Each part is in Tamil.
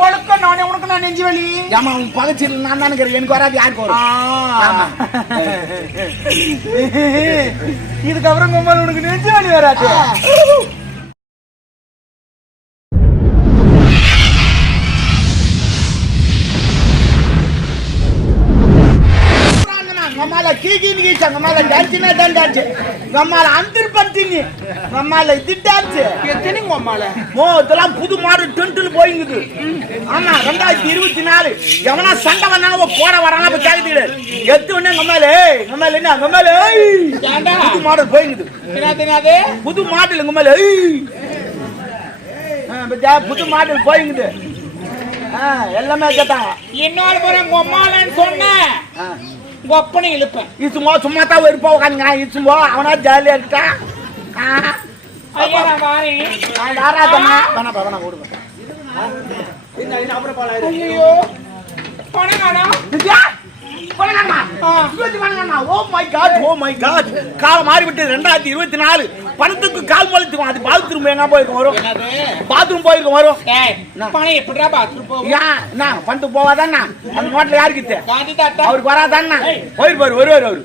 உனக்கு நானே உனக்கு நான் நெஞ்சு வலி. ஏமா உன் பகச்சில் நான் வராது யாருக்கு இதுக்கப்புறம் கும்பல் உனக்கு நெஞ்சு வலி வராது. கீ டாಂಚಿ ಸಂಗಮಾಲ டாಂಚಿನೇ ದಂಡಾಚೆ ಗಮ್ಮಾಲ ಅಂತಿರ್ ಬರ್ತೀನಿ ಗಮ್ಮಾಲ ಇದ್ದಿಟ್ಟಾಚೆ எத்தனை உம்மால இதெல்லாம் புது மாடு டென்ட்டில் போயிங்குது. ஆமா ரெண்டாயிரத்தி இருபத்தி நாலு. எவனா சண்டை வந்தாலும் உன் போட வரானா போய் கேட்குது எத்து உடனே நம்மளே நம்மள என்ன நம்மள ஏண்டா? புது மாடல் போயிங்குது. என்னது புது மாடல் நம்மள புது மாடல் போயிங்குது. ஆ, எல்லாமே கேட்டாங்க இன்னொரு முறை உம்மாலன்னு சொன்ன ஒப்பனை இழுப்பேன். இசுமோ சும்மா தான் வெறுப்பா உட்காந்துங்க இசுமோ அவனா ஜாலியா இருக்கா. ஐயா நான் வாரேன். யாராதம்மா ஐயோ பணம் வேணாம் oh my God. காலம் மாறிவிட்டு ரெண்டாயிரத்தி இருபத்தி நாலு. பணத்துக்கு கால் மொழித்துக்கும். அது பாத்ரூம் எங்க போயிருக்கும் வரும்? பாத்ரூம் போயிருக்கும் வரும்? பணம் எப்படிடா பாத்ரூம் அந்த நோட்ல யாருக்கு அவருக்கு வராதாண்ணா. போயிருப்பாரு வருவாரு அவரு.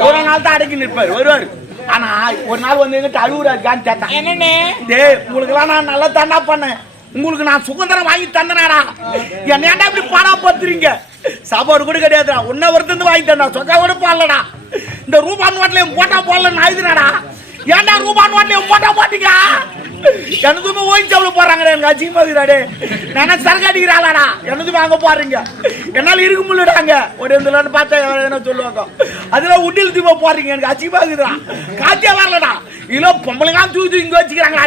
எவ்வளவு நாள் தான் அடக்கி நிற்பாரு வருவாரு. ஆனா ஒரு நாள் வந்து எங்கிட்ட அழுகுறாரு காந்தி தாத்தா. என்னன்னு டேய் உங்களுக்கெல்லாம் நான் நல்லா தாண்டா பண்ணேன். உங்களுக்கு நான் சுதந்திரம் வாங்கி தந்தனாடா. என்ன ஏன்டா இப்படி பாடா பத்துறீங்க சாப்பாடு கூட கிடையாதுடா. உன்ன ஒருத்தந்து வாங்கி தந்தா சொக்கா கூட போடலடா. இந்த ரூபான் நோட்லயும் போட்டா போடல ஆயுதுனாடா. ஏன்டா ரூபான் நோட்லயும் போட்டா போட்டீங்க எனதுமே ஓய்வு சாப்பிட போறாங்க எனக்கு அச்சிங்கமா இருக்குறாடே நான் சரக்கு அடிக்கிறாளாடா? எனதுமே அங்க போறீங்க. என்னால இருக்க முடியலடாங்க ஒரு இந்த பார்த்தா என்ன சொல்லுவாங்க. அதுல உட்டில் தீபா போறீங்க எனக்கு அச்சிங்கமா இருக்குதுடா. காத்தியா வரலடா. இல்ல பொம்பளைங்க தூக்கி தூக்கி இங்க வச்சுக்கிறாங்களா.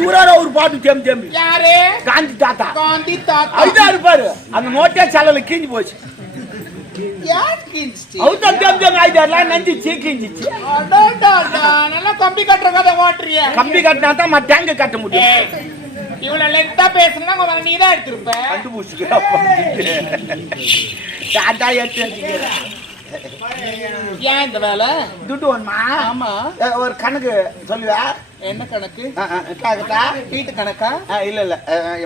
இவராரு ஒரு பாட்டு தேம்பி தேம்பி யாரு? காந்தி தாத்தா. காந்தி தாத்தா. அதுதான் இருப்பாரு அந்த நோட்டே சலல கீஞ்சு போச்சு. கம்பி கட்டுற கதை ஓட்டுறிய. கம்பி கட்டினா தான் மத்த டேங்க கட்ட முடியும். இவ்வளவு லென்த்தா பேசுனா முதல்ல நீ தான் எடுத்திருப்ப. ஏன் இந்த வேலை? துட்டு ஒண்ணுமா ஆமா. ஒரு கணக்கு சொல்லுவா. என்ன கணக்கு? கேக்கட்டா? வீட்டு கணக்கா? இல்ல இல்ல.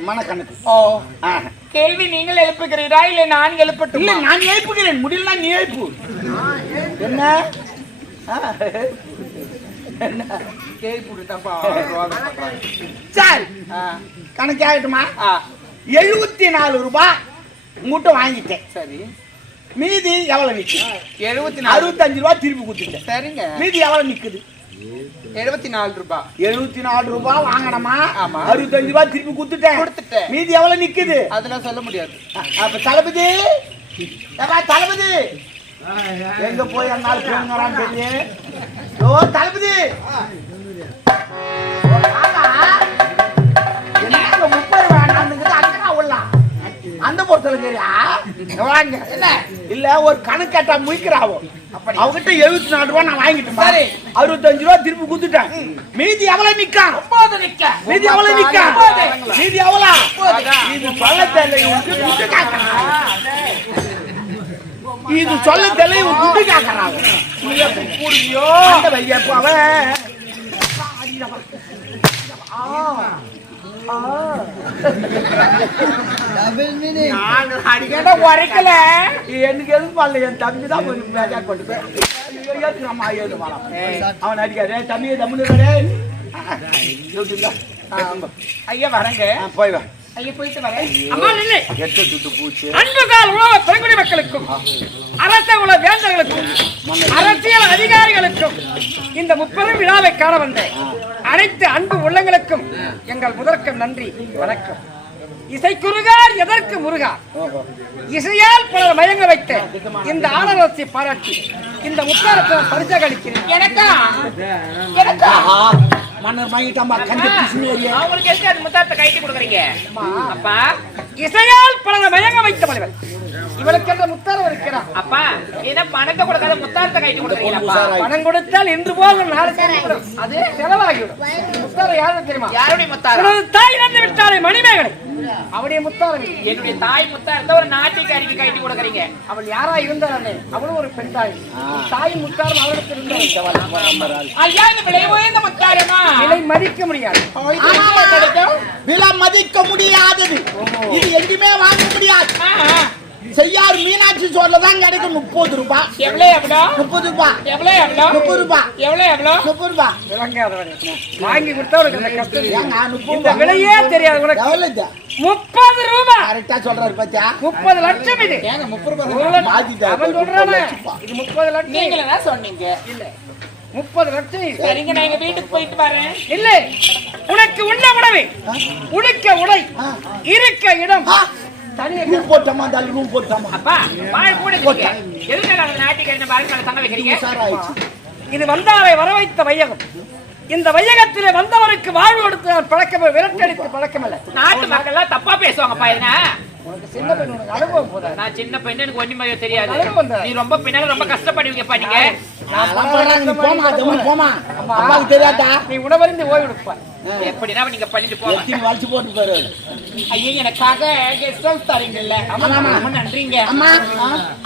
மன கணக்கு. ஓ. கேள்வி நீங்கள் எழுப்புகிறீரா? இல்ல நான் இல்ல எழுப்பட்டுமா நான் ஏய்ப்புகிறேன் முடியலனா நீ ஏய்ப்பு என்ன? சரி கணக்கு ஆகட்டுமா எழுபத்தி நாலு ரூபாய் உங்ககிட்ட வாங்கிட்டேன். சரி. மீதி எவ்வளவு நிக்குது? எழுபத்தி அறுபத்தஞ்சு ரூபாய் திருப்பி கொடுத்துட்டேன். சரிங்க. மீதி எவ்வளவு நிக்குது? எழுபத்தி நாலு ரூபாய் எழுபத்தி நாலு ரூபாய் வாங்கணுமா? ஆமா. அறுபத்தஞ்சு ரூபாய் திருப்பி கொடுத்துட்டேன். கொடுத்துட்டேன். மீதி எவ்வளவு நிக்குது? அதெல்லாம் சொல்ல முடியாது. அப்ப தளபதி? தளபதி? எங்க போய் அந்த நாள் போங்கிறான்னு தெரியல ஓ தளபதி அந்த பொறுத்தல சரியா வாங்க. என்ன? இல்ல ஒரு கணக்கட்டா முழிக்கிறாவோ? அவகிட்ட எழுபத்தி நாலு ரூபா நான் வாங்கிட்டேன். சரி. அறுபத்தஞ்சு ரூபா திருப்பி கொடுத்துட்டேன். மீதி எவ்வளவு நிக்கான் நிக்க? மீதி எவ்வளவு நிக்கா. மீதி எவ்வளவு இது சொல்ல தெரியல இது சொல்ல தெரியல இவன் நீ கூடுவியோ? அந்த வையப்ப அவன் ஏன்டா உரைக்கல எனக்கு எதுவும் பண்ணல என் தம்பி தான் கொஞ்சம் பேஜாக் பண்ணிட்டு ஏற்றுக்காமா ஏழு வாழாம் அவன் அடிக்காரு தம்பி தம்பி ஐயா வரங்க போய் வா எட்டு துட்டு பூச்சி? அன்பு கால் உலக பெருங்குடி மக்களுக்கும் அரச உல வேந்தர்களுக்கும் அரசியல் அதிகாரிகளுக்கும் இந்த முப்பெரும் விழாவை காண வந்த அனைத்து அன்பு உள்ளங்களுக்கும் எங்கள் முதற்கம் நன்றி வணக்கம். இசைக்குருகார் எதற்கு முருகார் இசையால் பலர் மயங்க வைத்த இந்த ஆனரத்தை பாராட்டி இந்த முத்தாரத்தை பரிசாக அளிக்கிறேன். எனக்கா? எனக்கா? மன்னர் வாங்கிட்டாம்பா கஞ்ச பிசுமேரியா அவங்களுக்கு எதுக்கு அது முத்தாரத்தை கைட்டி கொடுக்குறீங்க? அப்பா இசையால் பலர் மயங்க வைத்த மனிதன் இவளுக்கென்ற முத்தாரம் இருக்கிறார் அப்பா ஏதோ பணத்தை கொடுக்காத முத்தாரத்தை கைட்டி கொடுக்குறீங்களப்பா பணம் கொடுத்தால் இன்று போல் நாலு. அது செலவாகிவிடும். முத்தாரம் யாரும் தெரியுமா? யாருடைய முத்தாரம்? தாய் இறந்து விட்டாலே மணிமேகலை. அவருடைய முத்தாரம். என்னுடைய தாய் முத்தாரத்தை ஒரு நாட்டிக்காரிக்கு கைட்டி கொடுக்குறீங்க. அவள் யாரா இருந்தாலே அவளும் ஒரு பெண் தாய் தாயின் முத்தாரம் அவளுக்கு இருந்தால் ஐயா இந்த விலை உயர்ந்த முத்தாரமா? விலை மதிக்க முடியாது. விலை மதிக்க முடியாதது. இது எங்கேயுமே வாங்க முடியாது. செய்யார் மீனாட்சி சோர்ல தான் கிடைக்கும். முப்பது ரூபாய் எவ்வளவு எவ்வளோ? முப்பது ரூபாய் எவ்வளவு எவ்வளோ? முப்பது ரூபாய் எவ்வளவு எவ்வளோ? முப்பது ரூபாய். வாங்கி கொடுத்தா உனக்கு இந்த கஷ்டம். விலையே தெரியாது உனக்கு. எவ்வளவு? முப்பது ரூபாய் கரெக்டா சொல்றாரு பாத்தியா? முப்பது லட்சம் இது. ஏங்க முப்பது ரூபாய். மாத்திட்டாரு. அவன் சொல்றானே. இது முப்பது லட்சம். நீங்களே தான் சொன்னீங்க. இல்ல. முப்பது லட்சம். சரிங்க நான் எங்க வீட்டுக்கு போயிட்டு வரேன். இல்லை. உனக்கு உண்ண உணவு. உடுக்க உடை. இருக்க இடம். ரூம் போட்டோமா அந்த ரூம் போட்டோமா அப்பா வாய் கூட இருக்கீங்க. எதுக்கு அந்த நாட்டிக்கு பாருங்க மேல தங்க வைக்கிறீங்க? சார் ஆயிடுச்சு இது வந்தாரை வரவைத்த வையகம். இந்த வையகத்திலே வந்தவருக்கு வாழ்வு கொடுத்த பழக்கம் விரட்டடித்து பழக்கமல்ல. நாட்டு மக்கள் எல்லாம் தப்பா பேசுவாங்கப்பா போதாது நான் சின்ன பெண்ணு எனக்கு ஒண்ணுமே தெரியாது. நீ ரொம்ப பின்னால ரொம்ப கஷ்டப்படுவீங்கப்பா நீங்க. போமா போமா. தெரியாதா? நீ உணவறிந்து ஓய்வு எடுப்பாய் எப்படின்னா நீங்க பண்ணிட்டு போங்க. வளைச்சு போட்டு பாரு. ஐயோ எனக்காக கெஸ்ட் ஹவுஸ் தரீங்கல்ல. ஆமா, நன்றிங்க. அம்மா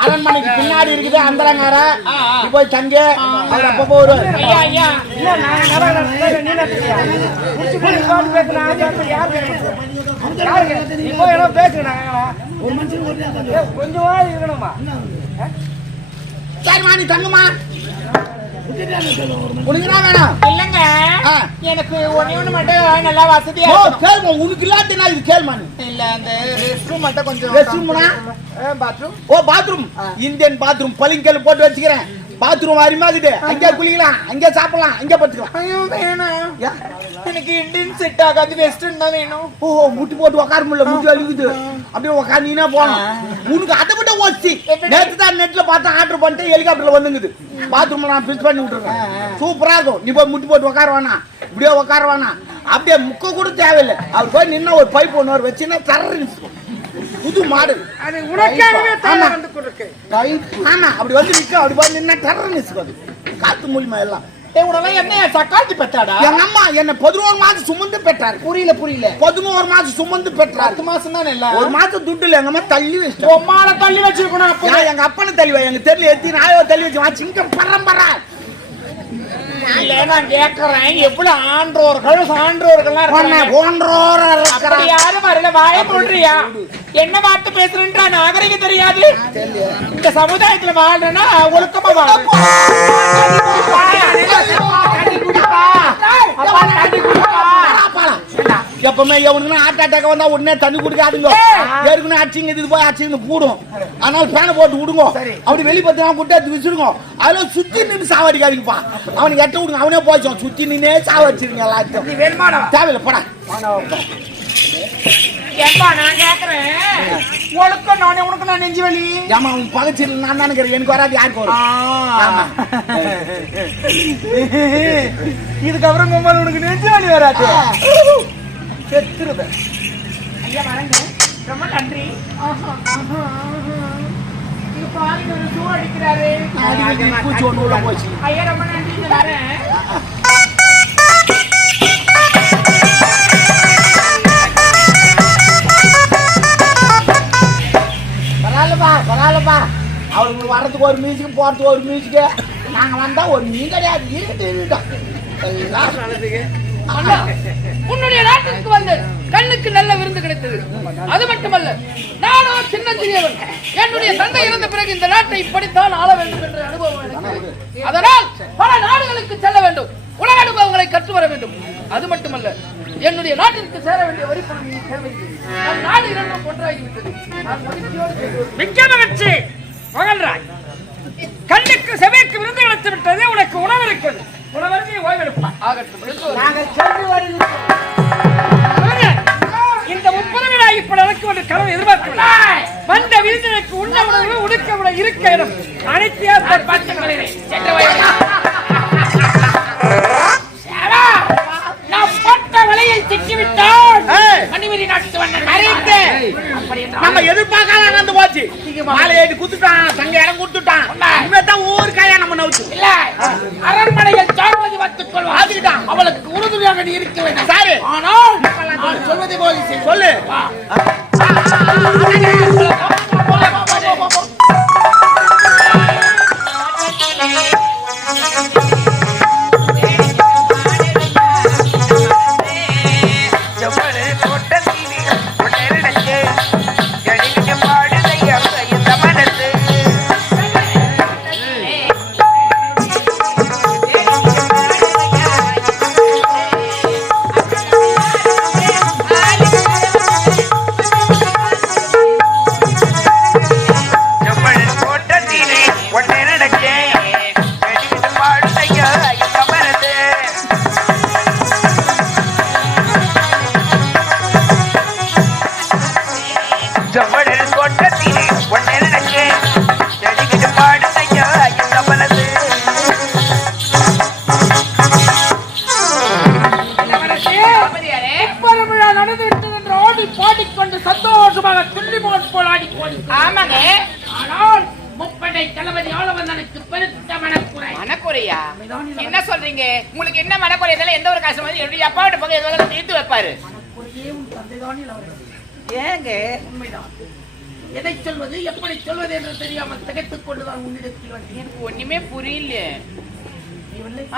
அரண்மனைக்கு பின்னாடி இருக்குது அந்தரங்கார. நீ போய் தங்க. அவர் அப்பப்போ ஐயா ஐயா. இல்ல, நான். சரி, நீ உட்கார்ந்து பேசுனா, யாரு ஏதோ? ஏய், கொஞ்சமாவது இருக்கணுமா? சரிம்மா நீ தங்குமா இல்லங்க. எனக்கு ஒண்ணே ஒண்ணு மட்டும் நல்லா வசதியா. கேளுமா உனக்கு இல்லாட்டினா இது கேளுமா இல்ல அந்த ரெஸ்ட் ரூம் மட்டும் கொஞ்சம் பாத்ரூம் ஓ பாத்ரூம் இந்தியன் பாத்ரூம் பளிங்கல் போட்டு வச்சுக்கிறேன். பாத்ரூம் அருமையாகுது அங்கே குளிக்கலாம் அங்கே சாப்பிடலாம் அங்கே படுத்துக்கலாம். ஐயோ வேணாம்? எனக்கு இந்தியன் செட் ஆகாது வெஸ்டர்ன் தான் வேணும். ஓ முட்டி போட்டு உட்கார முடியல முட்டி வலிக்குது அப்படியே உட்காந்தீங்கன்னா போகலாம் உனக்கு அதை விட ஓசி. நேற்று தான் நெட்ல பார்த்து ஆர்டர் பண்ணிட்டு ஹெலிகாப்டர்ல வந்துங்குது. பாத்ரூம்ல நான் ஃபிக்ஸ் பண்ணி விட்டுருக்கேன் சூப்பரா இருக்கும். நீ போய் முட்டி போட்டு உட்கார வேணாம். இப்படியே உட்கார வேணாம். அப்படியே முக்க கூட தேவையில்லை. அவர் போய் நின்ன ஒரு பைப் ஒன்று வச்சுன்னா தர்ற புது மாடு. அது உனக்காகவே ஆமா. வந்து கொடுக்கு ஆமா அப்படி வந்து நிக்க அப்படி போய் நின்னா டர்ன்னு அது காத்து மூலியமா எல்லாம். சக்காத்தி பெத்தாடா? எங்க அம்மா என்ன பதினோரு மாசம் சுமந்து பெற்றார். புரியல புரியல. பதினோரு மாசம் சுமந்து பெற்றார். பத்து மாசம் தானே இல்ல ஒரு மாசம் துட்டு இல்ல எங்க அம்மா தள்ளி வச்சிட்டோம் உம்மால தள்ளி வச்சிருக்கணும் அப்போ எங்க அப்பனை தள்ளி எங்க தெருல எத்தி நாயோ தள்ளி வச்சு சிங்கம் பரம்பரை. இல்ல நான் கேக்குறேன் எவ்வளவு ஆன்றோர்கள் இருக்காங்க போன்றோர் அப்படி இருக்கிறான். யாரும் வரல வாய போடுறியா என்ன வார்த்தை பேசுறேன்றா நாகரிகம் தெரியாது இந்த சமுதாயத்துல வாழ்றேன்னா ஒழுக்கமா வாழ பாலா, பாலா. எப்பவுமே எவனுக்குன்னா ஹார்ட் அட்டாக் வந்தா உடனே தண்ணி குடிக்காதுங்க. ஏற்கனவே அடிச்சிங்க இது போய் அடிச்சிங்க கூடும். அதனால பேனை போட்டு விடுங்க. அப்படி வெளியே பத்தினா கூட்டி வச்சிருங்க அதுல சுத்தி நின்று சாவடிக்காதீங்கப்பா அவனுக்கு எட்ட விடுங்க. அவனே போச்சோம் சுத்தி நின்னே சாவடிச்சிருங்க எல்லாத்தையும். தேவையில்லை போடா. ஏப்பா நான் கேக்குறேன். ஒழுக்கம் நானே உனக்கு நான் நெஞ்சு வலி. ஏமா உன் பகச்சில் நான் தானே. எனக்கு வராது யாருக்கு வரும். இதுக்கப்புறம் உனக்கு நெஞ்சு வலி வராது. செத்துருவேன். ஐயா வரங்க ரொம்ப நன்றி. இது பாருங்க ஒரு ஷூ அடிக்கிறாரு. அடிக்கடி பூச்சி ஒண்ணு உள்ள போச்சு. ஐயா ரொம்ப நன்றி இந்த வரேன். பரவாயில்லப்பா பரவாயில்லப்பா அவளுக்கு வர்றதுக்கு ஒரு மியூசிக் போறதுக்கு ஒரு மியூசிக் நாங்க வந்தா ஒரு மீன் கிடையாது. அண்ணா, உன்னுடைய நாட்டிற்கு வந்து கண்ணுக்கு நல்ல விருந்து கிடைத்தது. அது மட்டுமல்ல நானோ சின்னஞ்சிறியவன். என்னுடைய தந்தை இறந்த பிறகு இந்த நாட்டை இப்படித்தான் ஆள வேண்டும் என்ற அனுபவம் எனக்கு. அதனால் பல நாடுகளுக்கு செல்ல வேண்டும். உலக அனுபவங்களை கற்று வர வேண்டும். அது மட்டுமல்ல என்னுடைய நாட்டிற்கு சேர வேண்டிய வரி பணம் தேவையில்லை. நம் நாடு இரண்டும் ஒன்றாகிவிட்டது. நான் மகிழ்ச்சியோடு மிக்க மகிழ்ச்சி மகன்ராய். கண்ணுக்கு செவைக்கு விருந்து கிடைத்து விட்டது உனக்கு உணவு இருக்கிறது. உணவருக்கு ஓய்வெடுப்பார் ஆகட்டும் என்று சென்று வருகிறோம். இந்த முப்பது விழா இப்ப எனக்கு ஒரு கனவு எதிர்பார்க்கவில்லை. வந்த விருந்தினருக்கு உண்ண உணவு உடுக்க உணவு இருக்க இடம். அனைத்தையா சேவா, நான் பட்ட வலையை சிக்கிவிட்டான் ஏய். மணிவரி நாட்டு வண்ணன் மறைத்து அப்படி என்றால் நம்ம எதிர்பார்க்காத நடந்து போச்சு. மாலை ஏறி குத்துட்டான் தங்க இடம் குடுத்துட்டான். இனிமே தான் ஒவ்வொரு கையா நம்ம நவுச்சு இல்ல. அரண்மனையில் சார்வதி வந்துக் கொள்வான் அதுக்குதான். அவளுக்கு உறுதுணையாக நீ இருக்க வேண்டும். சாரு. ஆனால் சொல்வதை போல். சொல்லு.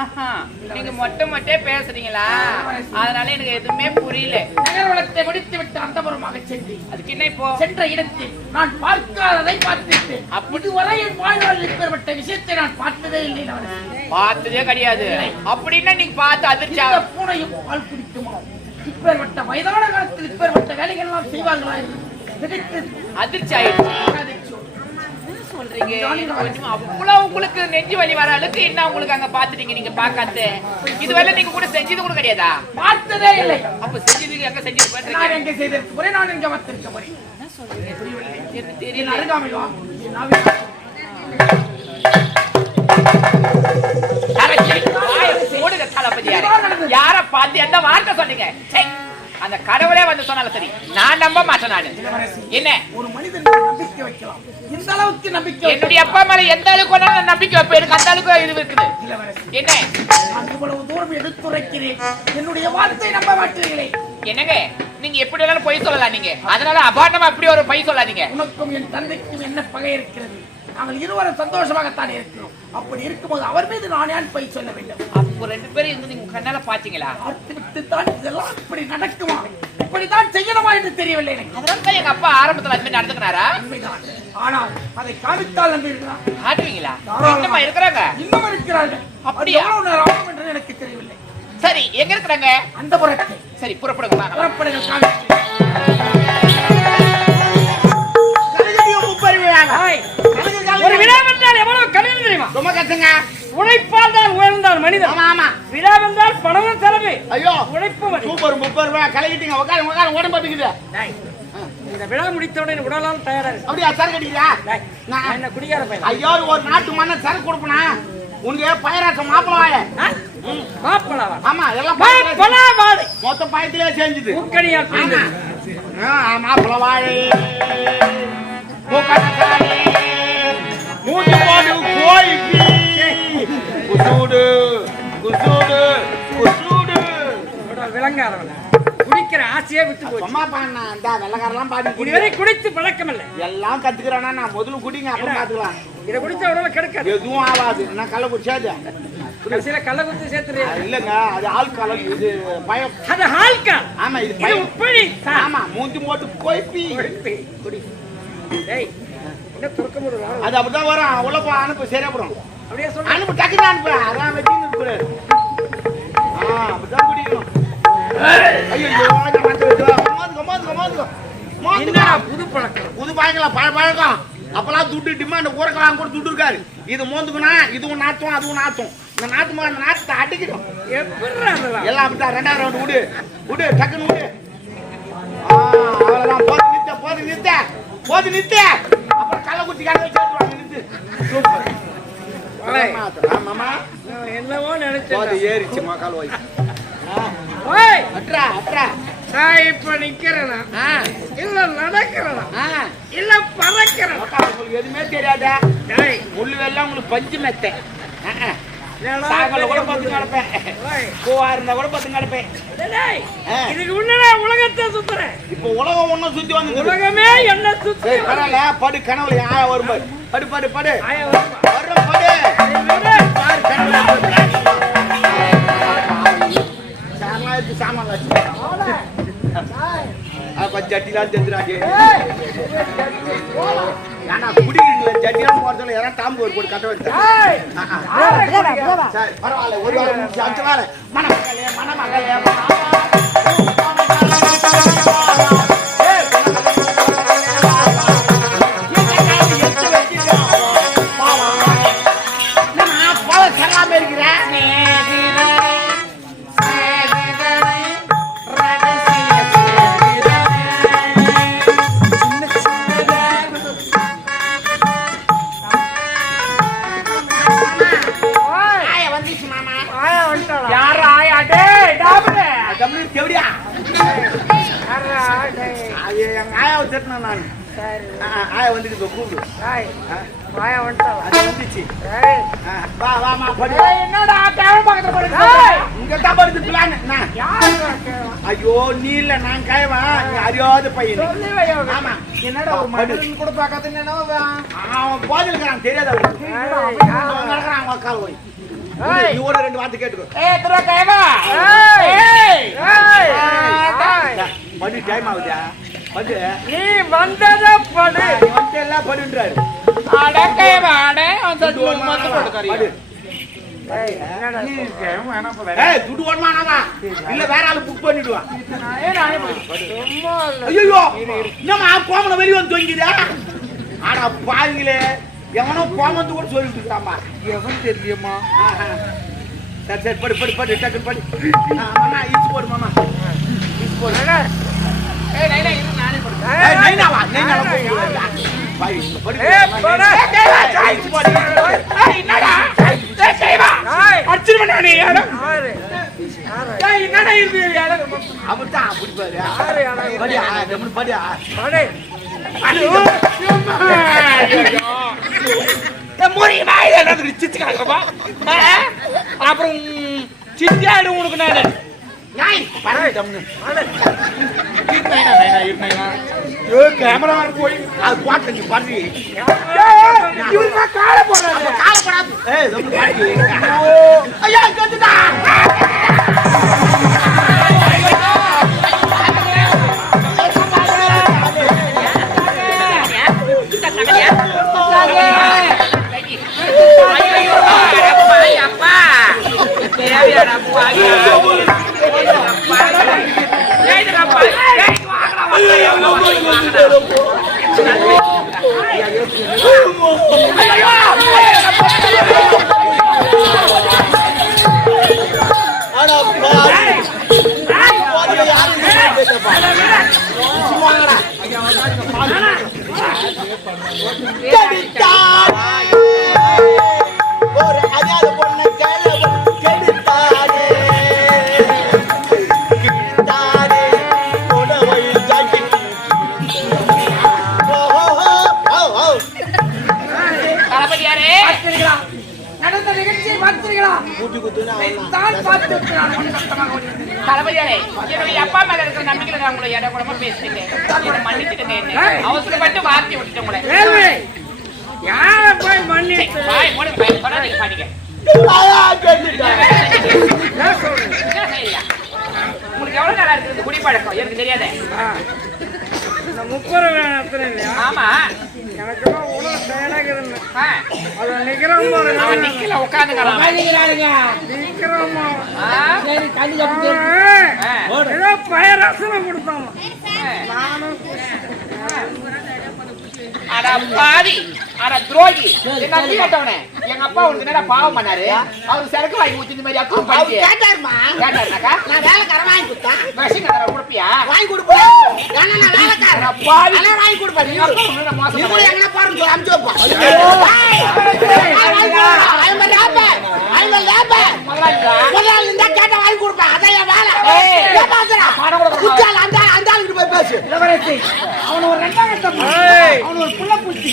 ஆஹா, நீங்க மொட்டை மொட்டையே பேசுறீங்களா அதனால எனக்கு எதுவுமே புரியல நகர்வலத்தை முடித்து விட்டு அந்தபுரமாக சென்றேன் அதுக்கு என்ன இப்போ சென்ற இடத்தில் நான் பார்க்காததை பார்த்துவிட்டேன் அப்படி வரை என் வாழ்நாளில் இப்பேற்பட்ட விஷயத்தை நான் பார்த்ததே இல்லை. பார்த்ததே கிடையாது அப்படின்னா நீங்க பார்த்து அதிர்ச்சி இந்த ஆகும். பூனையும் பால் குடிக்குமா இப்பேற்பட்ட வயதான காலத்தில் இப்பேற்பட்ட வேலைகள் எல்லாம் திகைத்தது. அதிர்ச்சி ஆயிடுச்சு அதிர்ச்சி. சொல்றீங்க? அவ்வளவு உங்களுக்கு நெஞ்சு வலி வர அளவுக்கு என்ன உங்களுக்கு அங்க பாத்துட்டீங்க நீங்க பாக்காத இதுவரை நீங்க கூட செஞ்சது கூட கிடையாதா? பார்த்ததே இல்லை. அப்ப செஞ்சதுக்கு எங்க செஞ்சது நான் எங்கே செய்திருக்க போறேன்? நான் எங்கே வந்திருக்க போறேன்? எனக்கு என் தெரியல அருகாமையில் வா. என் நாவில் ஓடுங்க தளபதியாரே. யார பார்த்து எந்த வார்த்தை சொன்னீங்க? அந்த கடவுளே வந்து சொன்னாலும் சரி நான் நம்ப மாட்டேன் நானு. என்ன? ஒரு மனிதன் நம்பிக்கை வைக்கலாம். இந்த அளவுக்கு நம்பிக்கை. என்னுடைய அப்பா மேல எந்த அளவுக்கு வேணாலும் நான் நம்பிக்கை வைப்பேன். எனக்கு அந்த அளவுக்கு இது இருக்குது. என்ன? நான் இவ்வளவு தூரம் எடுத்துரைக்கிறேன். என்னுடைய வார்த்தை நம்ப மாட்டீர்களே. என்னங்க? நீங்க எப்படி வேணாலும் பொய் சொல்லலாம் நீங்க. அதனால அபாண்டமா அப்படி ஒரு பொய் சொல்லாதீங்க. உனக்கும் என் தந்தைக்கும் என்ன பகை இருக்கிறது? நாங்கள் இருவரும் சந்தோஷமாகத்தான் இருக்கிறோம். அப்படி இருக்கும்போது அவர் மீது நான் ஏன் போய் சொல்ல வேண்டும்? அப்போ ரெண்டு பேரும் இருந்து நீங்க கண்ணால பாத்தீங்களா? பார்த்துவிட்டு தான் இதெல்லாம் இப்படி நடக்குமா? இப்படித்தான் செய்யணுமா என்று தெரியவில்லை எனக்கு. அதனால எங்க அப்பா ஆரம்பத்துல அது மாதிரி நடந்துக்கிறாரா உண்மைதான். ஆனால் அதை காமித்தால் நம்புகிறீர்களா காட்டுவீங்களா. என்னம்மா இருக்கிறாங்க? இன்னும் இருக்கிறார்கள். அப்படியா? அது எவ்வளவு நேரம் ஆகும் என்று எனக்கு தெரியவில்லை. சரி எங்க இருக்கிறாங்க? அந்த புறத்தை சரி புறப்படுங்க. புறப்படுங்கள் ஒரு வந்தால் எவ்வளவு கடினம் தெரியுமா? ரொம்ப கஷ்டங்க. உழைப்பால் தான் உயர்ந்தான் மனிதன். ஆமா ஆமா. விழா வந்தால் பணமும் செலவு. ஐயோ உழைப்பு சூப்பர் முப்பது ரூபாய் கலக்கிட்டீங்க. உட்காரு உட்காரு உடம்பு பார்த்துக்குது இந்த விழா முடித்தவுடன் உடலால் தயாரா இருக்கு அப்படியா சரக்கு அடிக்கிறியா? நான் என்ன குடிகார பையன்? ஐயோ ஒரு நாட்டு மன்னன் சரக்கு கொடுப்பனா? உனக்கு பயராசம் மாப்பிள வாய மாப்பழவா ஆமா எல்லாம் மாப்பழா வாழை மொத்த பாயத்திலே செஞ்சுது. முக்கணியால் ஆமா. பிரிந்தது. ஆ, மூஞ்சி போடு கோய் குசூடு குசூடு குசூடு விளங்காதவன் குடிக்கிற ஆசையே விட்டு போச்சு. சும்மா பாண்ணா இந்த வெள்ளக்காரெல்லாம் பாடி குடி. இதுவரை குடித்து பழக்கம் இல்லை எல்லாம் கத்துக்கிறானா? நான் முதல்ல குடிங்க அப்புறம் பாத்துக்கலாம் இதை குடிச்ச உடல கெடுக்காது. எதுவும் ஆகாது. நான் கள்ள குடிச்சாது கடைசியில கள்ள சேர்த்துரு அது இல்லங்க அது ஆள் கலர் இது பயம். அது ஹால்கால் ஆமா இது பயம். உப்படி ஆமா மூஞ்சி போட்டு கொய்ப்பி. குடி. டேய் அது அப்படிதான் வரும். உள்ள போ அனுப்பு சரியா சொல்ற அனுப்பு டக்குன்னு அனுப்பு. அதான் வச்சுன்னு இருப்பாரு ஆ அப்படிதான் குடிக்கணும் ஐயோ புது பழக்கம்? புது பழக்கம் பழ பழக்கம். அப்பெல்லாம் துட்டு டிமாண்ட் ஊறக்கலாம் கூட துட்டு இருக்காரு இது மோந்துக்குனா இதுவும் நாத்தும் அதுவும் நாத்தும். இந்த நாத்து இந்த நாத்தத்தை அதெல்லாம். எல்லாம் அப்படிதான் ரெண்டாவது ரவுண்ட் விடு. விடு டக்குன்னு விடு. ஆ, அவ்வளவுதான். போது நித்த போது நித்த போது நித்த என்னவோ நினைச்சேன் ஏறிச்சு மக்கால் ஓய் அட்ரா அட்ரா நான் இப்ப நிக்கிறேனா ஆ இல்ல நடக்கிறேனா ஆ இல்ல பறக்கிறேனா உங்களுக்கு எதுவுமே தெரியாதா முள்ளு வெள்ளம் உங்களுக்கு பஞ்சு மெத்தை சாகல கூட பத்து கிடப்பேன். ஓய், பூவா இருந்தா கூட பத்து ஆ. இதுக்கு முன்னாடி உலகத்தை சுத்துறேன். இப்போ உலகம் ஒண்ணும் சுத்தி வந்து உலகமே என்ன சுத்தி பரவாயில்ல படு கனவுல ஆயா வரும் படு படு படு. ஆயா வருமா? படு. பாரு கனவுல சாமான் வச்சு ஜட்டிலாம் தெரிஞ்சுறாங்க ஏன்னா குடிக்கிறீங்களா ஜட்டிலாம் போறதுல யாரும் டாம்பு ஒரு போட்டு கட்ட? சரி பரவாயில்ல ஒரு வாரம் முடிச்சு அஞ்சு மணமகளே மணமகளே ஆயா வந்துக்கிட்டு கூப்பிடு. டேய் வாயா வந்துட்டா அது வந்துச்சு. டேய் ஆ, வா வாமா படி. ஏய், என்னடா கேவலம் பக்கத்துல படுத்து டேய் இங்க தான் படுத்து பிளான் நான் யாரா கேவா ஐயோ நீ இல்ல நான் கைவா நீ அறியாத பையன் சொல்லி வையா ஆமா. என்னடா ஒரு மனிதன் கூட பார்க்காத என்ன அவன்? போதிருக்கிறான் தெரியாத அவனுக்கு ஏய், அவன் நடக்கிறான் அக்கா போய். ஏய். ரெண்டு வார்த்தை கேட்டுக்கோ. ஏய் துரா கேவா ஏய். ஏய். ஏய். டா, படி டைம் ஆகுதா? நீ வந்தத படு. நீ வந்துட்டு எல்லாம் படுன்றாரு. அட கேவா அட அந்த மத்து போட்டு படு. கறி ஏய் என்னடா ஏய் துட்டு ஓடமானாவா இல்ல வேற ஆளு புக் பண்ணிடுவான் ஐயோ என்னம்மா கோமல வெளிய வந்து தொங்கிதா ஆனா பாருங்களே எவனோ கோமந்து கூட சொல்லிட்டு இருக்காமா எவன் ஆஹா. சரி சரி படு படு படு டக்கு படு. மாமா இச்சு போடு மாமா. இச்சு போடு. ஏய் நைனா அப்புறம் சித்தி ஆயிடும் உனக்கு நானு. கேமரா போய். அது போட்டு பண்ணி காலை போடுறாரு காலப்படாது ஏய் கம்முனு பாடி ஐயா. கத்துடா ஒரு நிக்கல உட்காந்துக்கிறான் நிக்கிறோம் சரி கண்ணி கப்பி ஏதோ பயரசனை கொடுத்தாமா நானும் அட பாவி அட துரோகி. என்ன அடி கேட்டவனே? எங்க அப்பா உனக்கு என்னடா பாவம் பண்ணாரு? அவரு சரக்கு வாங்கி ஊத்தி இந்த மாதிரி அக்கம் பண்ணி கேட்டாருமா? கேட்டாருனாக்கா? நான் வேலைக்காரன் வாங்கி கொடுத்தேன். மெஷின் கடை கொடுப்பியா வாங்கி கொடுப்பேன். நான் வேலைக்காரன் அட பாவி. ஆனா வாங்கி கொடுப்பேன்? நீ எங்க அப்பா உன்னை நான் மோசம் நீ கூட. எங்கனா பாருங்க சொல்லி. ஐம்பது லேப்பர் முதலாளிடா. முதலாளி இருந்தா கேட்டா வாங்கி கொடுப்பேன். அதான் வேலை. ஏய். பேசுற குச்சால அந்த ஆளுகிட்ட போய் பேசு. இளவரசி அவன ஒரு ஏய். அவன ஒரு புள்ள பூச்சி.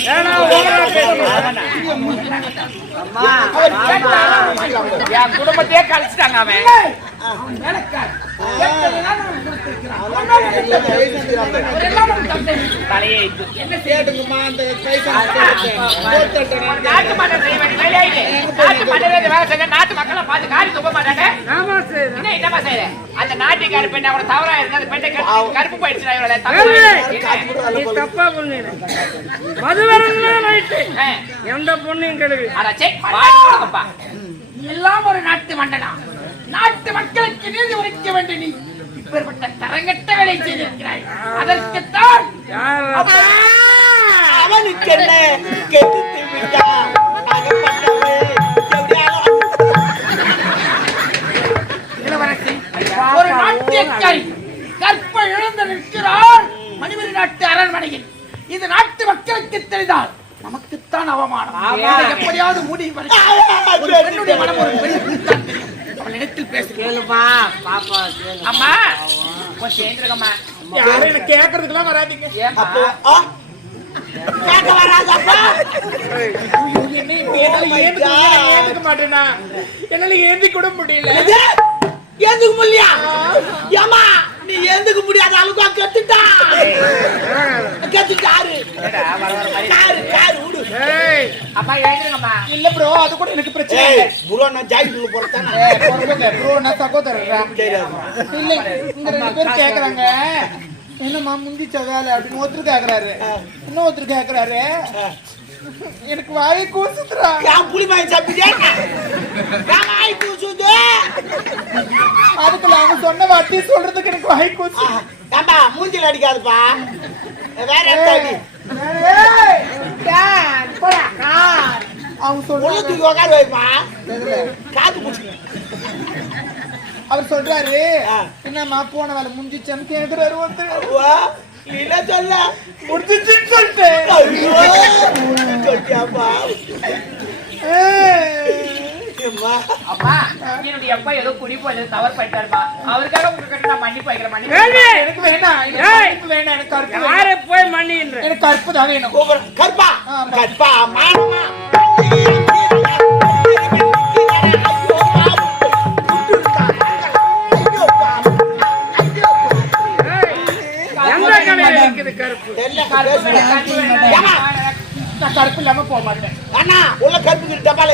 கேட்டா? என் குடும்பத்தையே கழிச்சிட்டாங்க அவன். தலையே. என்ன கேட்டுங்கம்மா அந்த நாட்டு மன்னர் செய்ய வேண்டிய வேலையா இது? நாட்டு மன்னரே இந்த வேலை செஞ்சா நாட்டு மக்களை பார்த்து காரி துப்ப மாட்டாங்க. ஆமா சரி. என்ன என்னப்பா செய்யற? அந்த நாட்டுக்கார பெண்ணை அவனை தவறா இருந்தா அந்த பெண்ணை கருப்பு இவளை. தப்பு. தப்பா மதுவரங்களே ரைட்டு. எந்த பொண்ணையும் கெடுக்கு. அட சே, வாய் கொடுங்கப்பா. எல்லாம் ஒரு நாட்டு மண்டனா நாட்டு மக்களுக்கு நீதி உரைக்க வேண்டிய நீ. இப்பேற்பட்ட தரங்கட்ட வேலை செய்திருக்கிறாய் அதற்குத்தான். அவனுக்கு என்ன? கெடுத்து விட்டா ஒரு நாட்டியக்காரி கற்ப இழந்து நிற்கிறார் மணிமணி நாட்டு அரண்மனையில். இது நாட்டு மக்களுக்கு தெரிந்தால் நமக்குத்தான் அவமானம். இதை எப்படியாவது மூடி பெண்ணுடைய மனம் ஒரு பெரிய கூத்தான் தெரியும். அவளிடத்தில் பேசுகிறேன் அம்மா. சேர்ந்துருக்கம்மா யாரும் என்ன கேக்குறதுக்கெல்லாம் வராதீங்க? கேட்க வராதப்பா என்னால ஏந்துக்க முடியல, நான் ஏந்துக்க மாட்டேனா? என்னால ஏந்தி கூட முடியல எது? ஏந்துக்க முடியா ஏமா நீ ஏந்துக்க முடியாத அளவுக்கு கத்துட்டா. கத்துட்டாரு காரு காரு விடு. அப்பா எழுந்துருங்கம்மா இல்ல ப்ரோ அது கூட எனக்கு பிரச்சனை இல்ல. புரோ நான் போறதானே. தெரியாது இல்ல ரெண்டு பேரும் கேக்குறாங்க. என்னம்மா முந்திச்ச வேலை அப்படின்னு ஒருத்தர் கேக்குறாரு. இன்னும் ஒருத்தர் கேக்குறாரு. எனக்கு வாயை கூசுதுரா ஏன் புலி வாங்கி சாப்பிட்டியா? ஏன் வாய் கூசுது. அதுக்குள்ள அவங்க சொன்ன வார்த்தை சொல்றதுக்கு எனக்கு வாய் கூசு ஏம்பா மூஞ்சில அடிக்காதுப்பா. வேற இடத்துல அடி? சொல்றாங்க. தூக்கி உட்கார வைப்பா. காது பிடிச்சி அவர் சொல்றாரு. என்னம்மா போன வேலை முடிஞ்சிச்சான்னு கேக்குறாரு ஒருத்தர். என்ன சொல்ல முடிஞ்சிச்சுன்னு சொல்லிட்டேன் ஐயோ சொல்லிட்டியாப்பா அம்மா என்னுடைய அப்பா ஏதோ குடி போய் தவறு பண்ணிட்டாருமா அவருக்காக உங்ககிட்ட நான் மன்னிப்பு வைக்கிறேன் எனக்கு வேணாம் எனக்கு. கருப்பு வேணாம் எனக்கு கருப்பு. யாரை போய் மன்னின்ற எனக்கு கருப்பு தான் வேணும். கற்பா ஆமா. நான் கருப்பு இல்லாம போக மாட்டேன் அண்ணா உள்ள கருப்பு டப்பால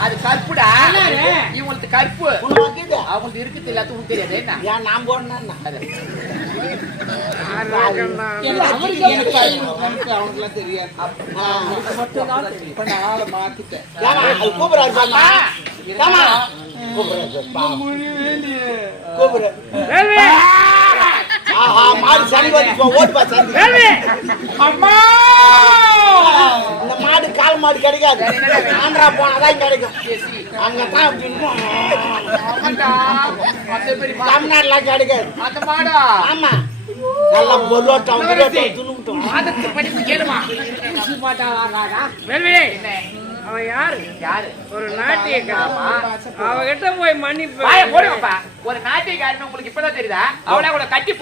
அது கருப்புடா இவங்களுக்கு கருப்பு அவங்களுக்கு இருக்குது எல்லாத்துக்கும் தெரியாது என்ன ஏன் நான் போடணும் அவனுக்குலாம் தெரியாது மாத்திட்டேன் அது கூப்பிடுறாரு பாருமா ஏமா கூப்பிடுறாரு கூப்பிடுறாரு வேல்வி ஆஹா மாடு சனி வந்து போ ஓட்டு பா சனி வேல்வி அம்மா! இந்த மாடு கால் மாடு கிடைக்காது. ஆந்திரா போனாதான் கிடைக்கும். அங்கதான் அப்படி இருக்கும். தமிழ்நாட்டுலாம் கிடைக்காது. அந்த மாடா? ஆமா. நல்லா பொருளோட்டம் துணுட்டும் படிப்பு கேளுமா? அவன் யாரு? யாரு? ஒரு நாட்டியக்காரன். அவகிட்ட போய் மன்னிப்பு வாய போடுங்கப்பா. ஒரு நாட்டியக்காரன் உங்களுக்கு இப்பதான் தெரியுதா? அவளை கூட கட்டி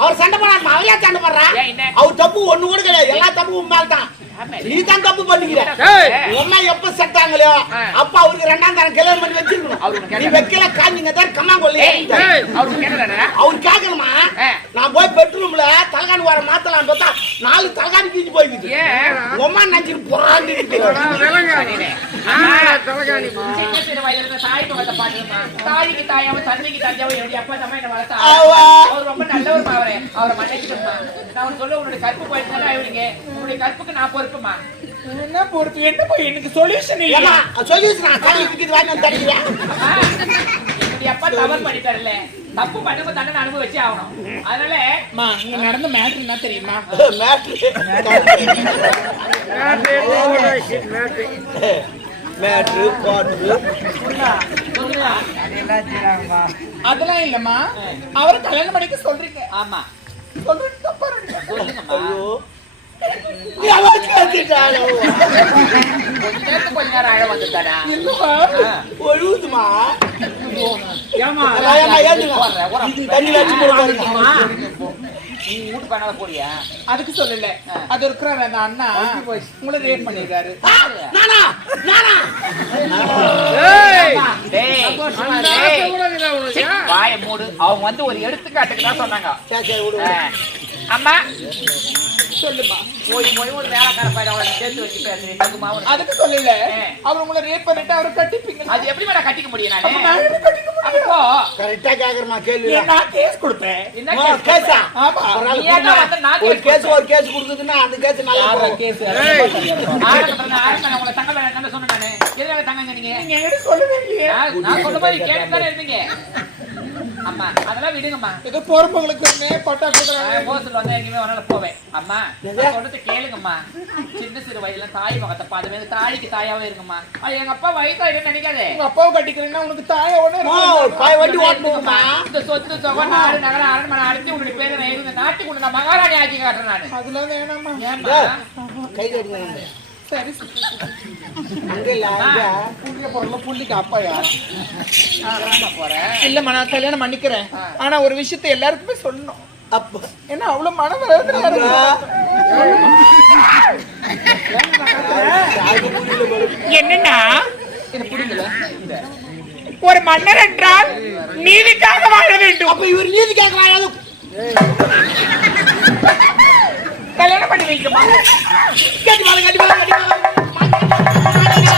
அவர் சண்டை போடாம அவரே சண்டை போடுறா. ஏன் என்ன? அவர் தப்பு ஒண்ணு கூட கிடையாது. எல்லா தப்பு உன் மேல தான் நீ தான் தப்பு பண்ணிக்கிற. உன்னை எப்ப செட்டாங்களோ ஆ. அப்ப அவருக்கு ரெண்டாம் தரம் கல்யாணம் பண்ணி வச்சிருக்கணும். நீ வைக்கல காஞ்சிங்க தான் கம்மாங்கொல்லி அவர் கேட்கணுமா. நான் போய் பெட்ரூம்ல தலகாணி வர மாத்தலாம் பார்த்தா நாலு தலகாணி கீச்சு ஏன் உம்மா நஞ்சு புறாண்டு தாய்க்கு தாயாவும் தந்தைக்கு தந்தையாவும் என்னுடைய அப்பா தம்மா என்ன வளர்த்தா. அவர் ரொம்ப நல்லவர் அவரே அவரை மன்னிச்சுட்டுமா நான் சொல்ல உன்னுடைய கற்பு போயிடுச்சுன்னா ஆயிடுங்க உன்னுடைய கற்புக்கு நான் பொறுப்புமா என்ன பொறுப்பு? என்ன போய் எனக்கு சொல்யூஷன் இல்ல? காலி விக்கிது வாங்கி என்னுடைய அப்பா தவறு பண்ணிட்டாருல்ல தப்பு பண்ணும்போது தண்டனை அனுபவிச்சே ஆகணும். அதனால அம்மா இங்க நடந்த மேட்ரு என்ன தெரியுமா. மேட்ரு அதெல்லாம் இல்லம்மா. அவரை கல்யாணம் பண்ணிக்க சொல்றீங்க. ஆமா. சொல்றீங்க ஒழுகுதுமா? அதுக்கு சொல்லல. அது இருக்கிறாரு அந்த அண்ணா உங்களை ரேட் பண்ணிருக்காரு அவங்க வந்து ஒரு எடுத்துக்காட்டுக்கு தான் சொன்னாங்க. அம்மா சொல்லுமா. போய் போய் ஒரு வேலைக்கார பையன் அவளை சேர்த்து வச்சு பேசுறேன் தகுமா உனக்கு? அதுக்கு சொல்லல. அவர் உங்களை ரேட் பண்ணிட்டு அவரை கட்டிப்பீங்க அது எப்படி மேடம் கட்டிக்க முடியும் நானு? கட்டிக்க முடியும்? கரெக்டா கேக்குறமா கேள்வி நான் கேஸ் கொடுப்பேன் என்ன கேஸ் ஆமா. ஒரு கேஸ் ஒரு கேஸ் கொடுத்ததுன்னா அந்த கேஸ் நல்லா. கேஸ் உங்களை தங்க வேண்டாம்னு சொன்னேன் நானு? எதுக்காக தங்கங்க நீங்க? நீங்க நான் சொன்ன மாதிரி கேட்டு தானே இருந்தீங்க. அம்மா அதெல்லாம் விடுங்கம்மா. ஏதோ பொறுப்புகளுக்கு ஒண்ணு பட்டா கொடுக்குறாங்க. மோசல் வந்து எங்கேயுமே வரனால போவேன். அம்மா சொல்றது கேளுங்கம்மா. சின்ன சிறு வயதுல தாய் மகத்தை பாதுமே தாய்க்கு தாயாவே இருங்கம்மா. அது எங்க அப்பா வயசாயிடுன்னு நினைக்காதே. உங்க அப்பாவை கட்டிக்கிறேன்னா உனக்கு தாய உடனே ஓ, பாய் வண்டி இந்த சொத்து தொகை நாடு நகரம் அரண்மனை அடித்து உங்களுடைய பேரை எழுதி நாட்டுக்கு உன்னை மகாராணி ஆக்கி காட்டுறேன் நானு. அதெல்லாம் வேணாமா கை கட்டுங்க அங்க இல்லம்மா நான் கல்யாணம் பண்ணிக்கிறேன் ஆனா ஒரு விஷயத்தை எல்லாருக்குமே சொல்லணும். அப்ப என்ன அவ்வளவு மன என்னன்னா ஒரு மன்னர் என்றால் நீதிக்காக வாழ வேண்டும். அப்ப இவர் நீதி கேட்க வாழாது. கல்யாணம் பண்ணி வைக்குமா? கட்டி வாழ கட்டி வாழ கட்டி வாழ தாலி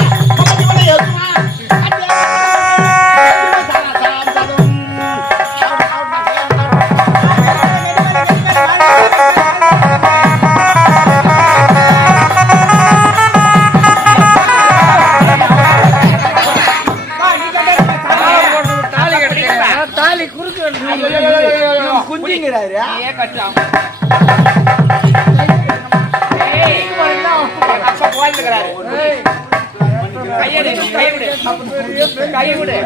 கை விடு.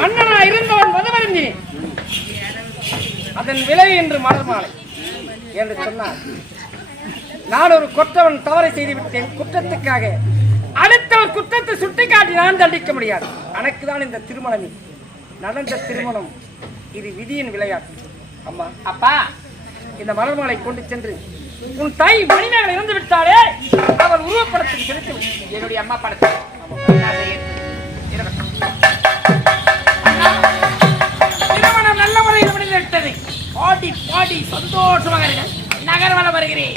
மன்னனா இருந்தவன் மதமறிஞ்சினேன் அதன் விலை என்று மலர் மாலை என்று சொன்னார் நான் ஒரு கொற்றவன் தவறை செய்துவிட்டேன் குற்றத்துக்காக சுட்டிக்காட்டி முடியாது. எனக்கு தான் இந்த திருமணம் நடந்த திருமணம் இது விதியின் விளையாட்டு. அம்மா அப்பா இந்த மலர்மலை கொண்டு சென்று உன் தாய் மணிமேகலை இறந்து விட்டாலே அவர் உருவப்படத்தில் செலுத்தும் என்னுடைய அம்மா படத்தை. திருமணம் நல்ல முறையில் முடிந்துவிட்டது பாடி பாடி சந்தோஷமாக இருங்கள். நகர்வலம் வருகிறேன்.